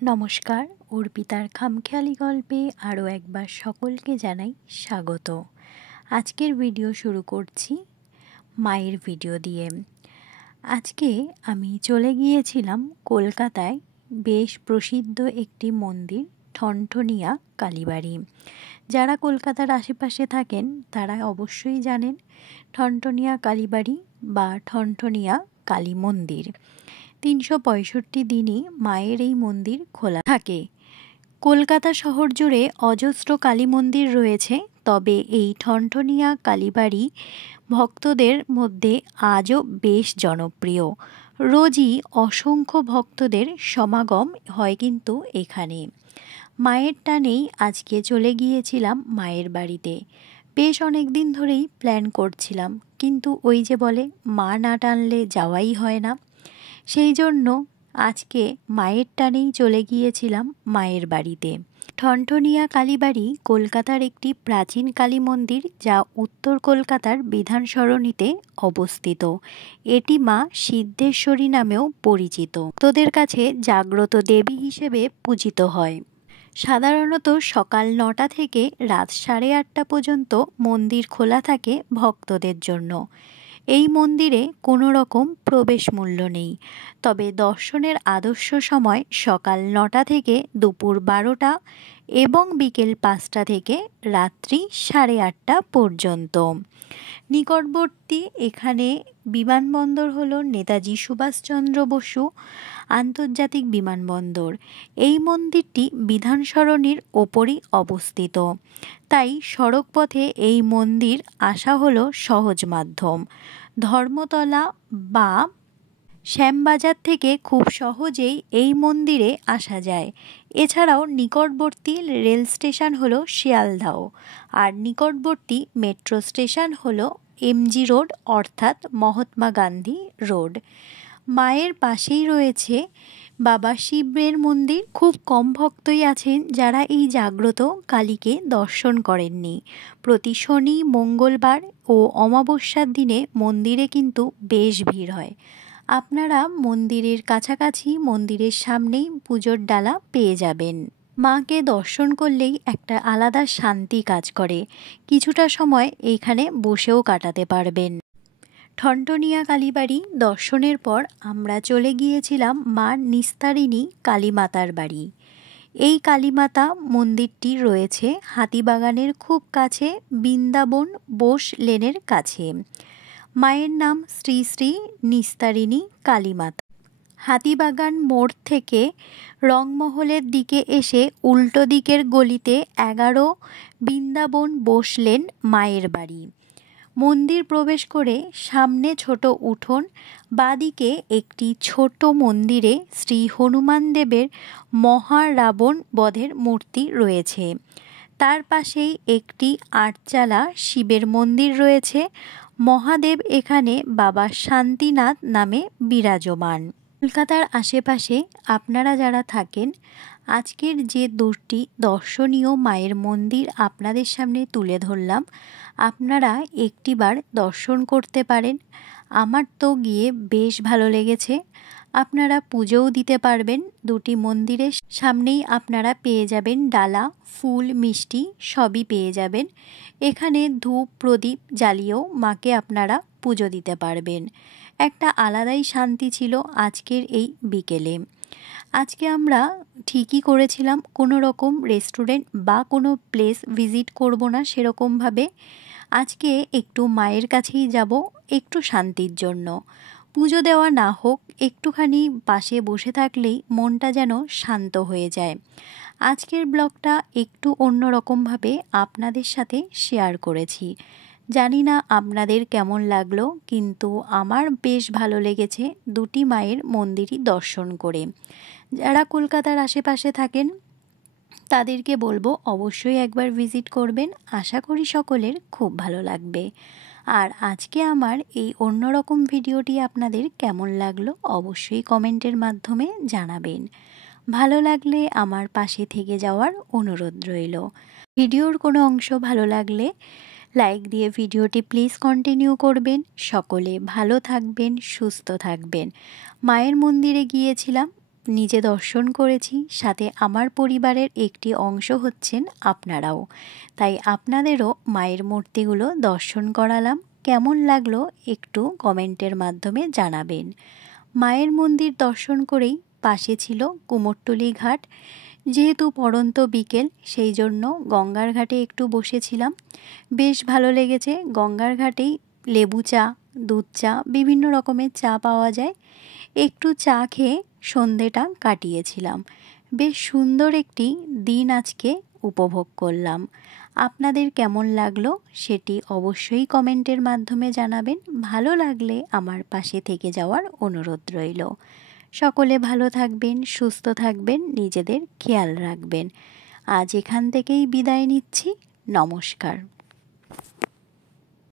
নমস্কার, অর্পিতার খামখেয়ালি গল্পে আরও একবার সকলকে জানাই স্বাগত। আজকের ভিডিও শুরু করছি মায়ের ভিডিও দিয়ে। আজকে আমি চলে গিয়েছিলাম কলকাতায় বেশ প্রসিদ্ধ একটি মন্দির, ঠনঠনিয়া কালীবাড়ি। যারা কলকাতার আশেপাশে থাকেন তারা অবশ্যই জানেন ঠনঠনিয়া কালীবাড়ি বা ঠনঠনিয়া কালী মন্দির। 365 দিনই মায়ের এই মন্দির খোলা থাকে। কলকাতা শহর জুড়ে অজস্র কালী মন্দির রয়েছে, তবে এই ঠনঠনিয়া কালীবাড়ি ভক্তদের মধ্যে আজও বেশ জনপ্রিয়। রোজই অসংখ্য ভক্তদের সমাগম হয় কিন্তু এখানে। মায়ের টানেই আজকে চলে গিয়েছিলাম মায়ের বাড়িতে। বেশ অনেক দিন ধরেই প্ল্যান করছিলাম, কিন্তু ওই যে বলে মা না টানলে যাওয়াই হয় না। সেই জন্য আজকে মায়ের টানেই চলে গিয়েছিলাম মায়ের বাড়িতে। ঠনঠনিয়া কালীবাড়ি কলকাতার একটি প্রাচীন কালী মন্দির, যা উত্তর কলকাতার বিধান সরণিতে অবস্থিত। এটি মা সিদ্ধেশ্বরী নামেও পরিচিত। ভক্তদের কাছে জাগ্রত দেবী হিসেবে পূজিত হয়। সাধারণত সকাল 9টা থেকে রাত 8:30 পর্যন্ত মন্দির খোলা থাকে ভক্তদের জন্য। এই মন্দিরে কোনো রকম প্রবেশ মূল্য নেই, তবে দর্শনের আদর্শ সময় সকাল 9টা থেকে দুপুর 12টা এবং বিকেল 5টা থেকে রাত্রি 8:30 পর্যন্ত। নিকটবর্তী এখানে বিমানবন্দর হলো নেতাজি সুভাষচন্দ্র বসু আন্তর্জাতিক বিমানবন্দর। এই মন্দিরটি বিধান সরণির ওপরই অবস্থিত, তাই সড়কপথে এই মন্দির আসা হলো সহজ মাধ্যম। ধর্মতলা বা শ্যামবাজার থেকে খুব সহজেই এই মন্দিরে আসা যায়। এছাড়াও নিকটবর্তী রেল স্টেশন হলো শিয়ালদাহ, আর নিকটবর্তী মেট্রো স্টেশন হলো এমজি রোড অর্থাৎ মহাত্মা গান্ধী রোড। মায়ের পাশেই রয়েছে বাবা শিবের মন্দির। খুব কম ভক্তই আছেন যারা এই জাগ্রত কালীকে দর্শন করেননি। প্রতি শনি, মঙ্গলবার ও অমাবস্যার দিনে মন্দিরে কিন্তু বেশ ভিড় হয়। আপনারা মন্দিরের কাছাকাছি, মন্দিরের সামনেই পুজোর ডালা পেয়ে যাবেন। মাকে দর্শন করলেই একটা আলাদা শান্তি কাজ করে। কিছুটা সময় এইখানে বসেও কাটাতে পারবেন। ঠনঠনিয়া কালীবাড়ি দর্শনের পর আমরা চলে গিয়েছিলাম মা নিস্তারিণী কালীমাতার বাড়ি। এই কালীমাতা মন্দিরটি রয়েছে হাতিবাগানের খুব কাছে, বৃন্দাবন বোস লেনের কাছে। মায়ের নাম শ্রী শ্রী নিস্তারিণী কালীমাতা। হাতিবাগান মোড় থেকে রংমহলের দিকে এসে উল্টো দিকের গলিতে 11 বৃন্দাবন বোস লেন মায়ের বাড়ি। মন্দির প্রবেশ করে সামনে ছোট উঠোন, বাদিকে একটি ছোট মন্দিরে শ্রী হনুমান দেবের মহারাবণ বধের মূর্তি রয়েছে। তার পাশেই একটি 8চালা শিবের মন্দির রয়েছে। মহাদেব এখানে বাবা শান্তিনাথ নামে বিরাজমান। কলকাতার আশেপাশে আপনারা যারা থাকেন, আজকের যে 2টি দর্শনীয় মায়ের মন্দির আপনাদের সামনে তুলে ধরলাম, আপনারা একটিবার দর্শন করতে পারেন। আমার তো গিয়ে বেশ ভালো লেগেছে। আপনারা পুজোও দিতে পারবেন। 2টি মন্দিরের সামনেই আপনারা পেয়ে যাবেন ডালা, ফুল, মিষ্টি সবই পেয়ে যাবেন। এখানে ধূপ প্রদীপ জ্বালিয়েও মাকে আপনারা পুজো দিতে পারবেন। একটা আলাদাই শান্তি ছিল আজকের এই বিকেলে। আজকে আমরা ঠিকই করেছিলাম কোনো রকম রেস্টুরেন্ট বা কোনো প্লেস ভিজিট করব না সেরকমভাবে। আজকে একটু মায়ের কাছেই যাব, একটু শান্তির জন্য। পুজো দেওয়া না হোক, একটুখানি পাশে বসে থাকলেই মনটা যেন শান্ত হয়ে যায়। আজকের ব্লগটা একটু অন্যরকমভাবে আপনাদের সাথে শেয়ার করেছি। জানি না আপনাদের কেমন লাগলো, কিন্তু আমার বেশ ভালো লেগেছে 2টি মায়ের মন্দিরই দর্শন করে। যারা কলকাতার আশেপাশে থাকেন তাদেরকে বলবো অবশ্যই একবার ভিজিট করবেন। আশা করি সকলের খুব ভালো লাগবে। আর আজকে আমার এই অন্যরকম ভিডিওটি আপনাদের কেমন লাগলো অবশ্যই কমেন্টের মাধ্যমে জানাবেন। ভালো লাগলে আমার পাশে থেকে যাওয়ার অনুরোধ রইল। ভিডিওর কোনো অংশ ভালো লাগলে লাইক দিয়ে ভিডিওটি প্লিজ কন্টিনিউ করবেন। সকলে ভালো থাকবেন, সুস্থ থাকবেন। মায়ের মন্দিরে গিয়েছিলাম, নিজে দর্শন করেছি, সাথে আমার পরিবারের একটি অংশ হচ্ছেন আপনারাও। তাই আপনাদেরও মায়ের মূর্তিগুলো দর্শন করালাম। কেমন লাগলো একটু কমেন্টের মাধ্যমে জানাবেন। মায়ের মন্দির দর্শন করেই পাশে ছিল কুমোরটুলি ঘাট। যেহেতু পড়ন্ত বিকেল, সেই জন্য গঙ্গার ঘাটে একটু বসেছিলাম। বেশ ভালো লেগেছে। গঙ্গার ঘাটেই লেবু চা, দুধ চা, বিভিন্ন রকমের চা পাওয়া যায়। একটু চা খেয়ে সন্ধেটা কাটিয়েছিলাম। বেশ সুন্দর একটি দিন আজকে উপভোগ করলাম। আপনাদের কেমন লাগলো সেটি অবশ্যই কমেন্টের মাধ্যমে জানাবেন। ভালো লাগলে আমার পাশে থেকে যাওয়ার অনুরোধ রইল। সকলে ভালো থাকবেন, সুস্থ থাকবেন, নিজেদের খেয়াল রাখবেন। আজ এখান থেকেই বিদায় নিচ্ছি। নমস্কার।